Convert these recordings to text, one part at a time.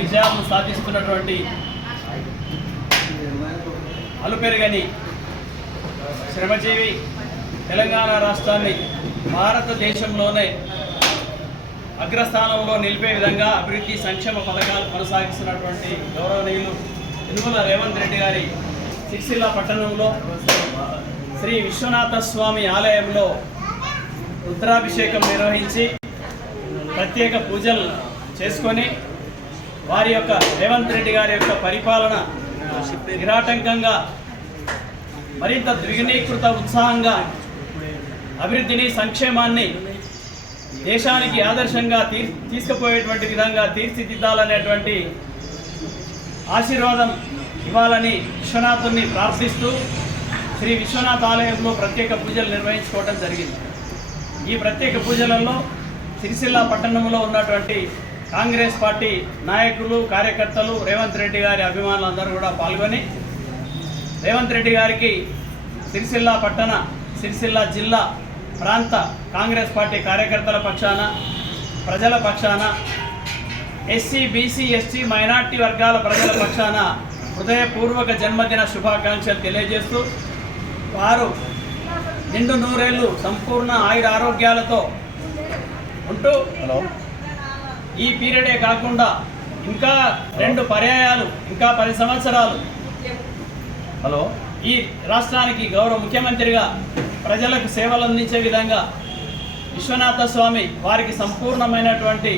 విజయాలను సాధిస్తున్నటువంటి అలుపెరగని శ్రమజీవి తెలంగాణ రాష్ట్రాన్ని భారతదేశంలోనే అగ్రస్థానంలో నిలిపే విధంగా అభివృద్ధి సంక్షేమ పథకాలు కొనసాగిస్తున్నటువంటి గౌరవనీయులు యనుమల రేవంత్ రెడ్డి గారి సిరిసిల్ల పట్టణంలో శ్రీ విశ్వనాథ స్వామి ఆలయంలో రుద్రాభిషేకం నిర్వహించి ప్రత్యేక పూజలు చేసుకొని వారి యొక్క రేవంత్ రెడ్డి గారి యొక్క పరిపాలన నిరాటంకంగా మరింత ద్విగుణీకృత ఉత్సాహంగా అభివృద్ధిని సంక్షేమాన్ని దేశానికి ఆదర్శంగా తీ తీసుకుపోయేటువంటి విధంగా తీర్చిదిద్దాలనేటువంటి ఆశీర్వాదం ఇవ్వాలని విశ్వనాథుని ప్రార్థిస్తూ శ్రీ విశ్వనాథ్ ఆలయంలో ప్రత్యేక పూజలు నిర్వహించుకోవడం జరిగింది. ఈ ప్రత్యేక పూజలలో సిరిసిల్ల పట్టణంలో ఉన్నటువంటి కాంగ్రెస్ పార్టీ నాయకులు కార్యకర్తలు రేవంత్ రెడ్డి గారి అభిమానులు అందరూ కూడా పాల్గొని రేవంత్ రెడ్డి గారికి సిరిసిల్ల పట్టణ సిరిసిల్ల జిల్లా ప్రాంత కాంగ్రెస్ పార్టీ కార్యకర్తల పక్షాన ప్రజల పక్షాన ఎస్సీ బీసీ ఎస్టీ మైనార్టీ వర్గాల ప్రజల పక్షాన హృదయపూర్వక జన్మదిన శుభాకాంక్షలు తెలియజేస్తూ వారు నిండు నూరేళ్ళు సంపూర్ణ ఆయుర ఆరోగ్యాలతో ఉంటూ ఈ పీరియడే కాకుండా ఇంకా రెండు పర్యాయాలు ఇంకా పది సంవత్సరాలు హలో. ఈ రాష్ట్రానికి గౌరవ ముఖ్యమంత్రిగా ప్రజలకు సేవలు అందించే విధంగా విశ్వనాథ స్వామి వారికి సంపూర్ణమైనటువంటి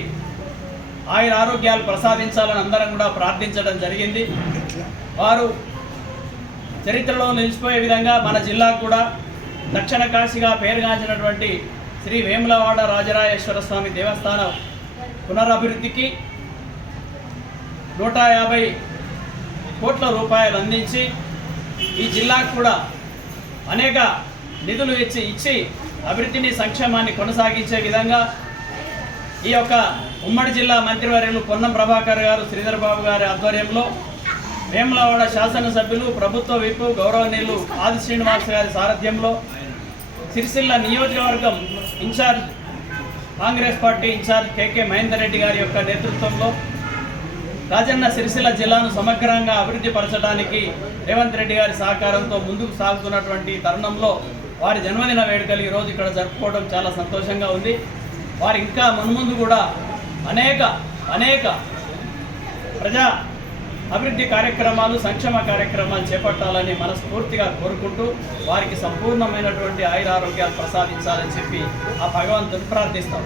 ఆయుర ఆరోగ్యాలు ప్రసాదించాలని అందరం కూడా ప్రార్థించడం జరిగింది. వారు చరిత్రలో నిలిచిపోయే విధంగా మన జిల్లా కూడా దక్షిణ కాశీగా పేరుగాంచినటువంటి శ్రీ వేములవాడ రాజరాజేశ్వర స్వామి దేవస్థానం పునరభివృద్ధికి నూట యాభై కోట్ల రూపాయలు అందించి ఈ జిల్లాకు కూడా అనేక నిధులు ఇచ్చి ఇచ్చి అభివృద్ధిని సంక్షేమాన్ని కొనసాగించే విధంగా ఈ యొక్క ఉమ్మడి జిల్లా మంత్రివర్యులు పొన్నం ప్రభాకర్ గారు శ్రీధర్ బాబు గారి ఆధ్వర్యంలో వేములవాడ శాసనసభ్యులు ప్రభుత్వ విపు గౌరవనీయులు ఆది శ్రీనివాస్ గారి సారథ్యంలో సిరిసిల్ల నియోజకవర్గం in charge Congress party in charge K K Mahender Reddy గారి యొక్క నేతృత్వంలో రాజన్న సిరిసిల్ల జిల్లాను సమగ్రంగా అభివృద్ధి పరచడానికి రేవంత్ రెడ్డి గారి సహకారంతో ముందుకు సాగుతున్నటువంటి తరుణంలో వారి జన్మదిన వేడుకలు ఈరోజు ఇక్కడ జరుపుకోవడం చాలా సంతోషంగా ఉంది. వారు ఇంకా మున్ముందు కూడా అనేక అనేక ప్రజా అభివృద్ధి కార్యక్రమాలు సంక్షేమ కార్యక్రమాలు చేపట్టాలని మనస్ఫూర్తిగా కోరుకుంటూ వారికి సంపూర్ణమైనటువంటి ఆయురారోగ్యాలు ప్రసాదించాలని చెప్పి ఆ భగవంతుని ప్రార్థిస్తాం.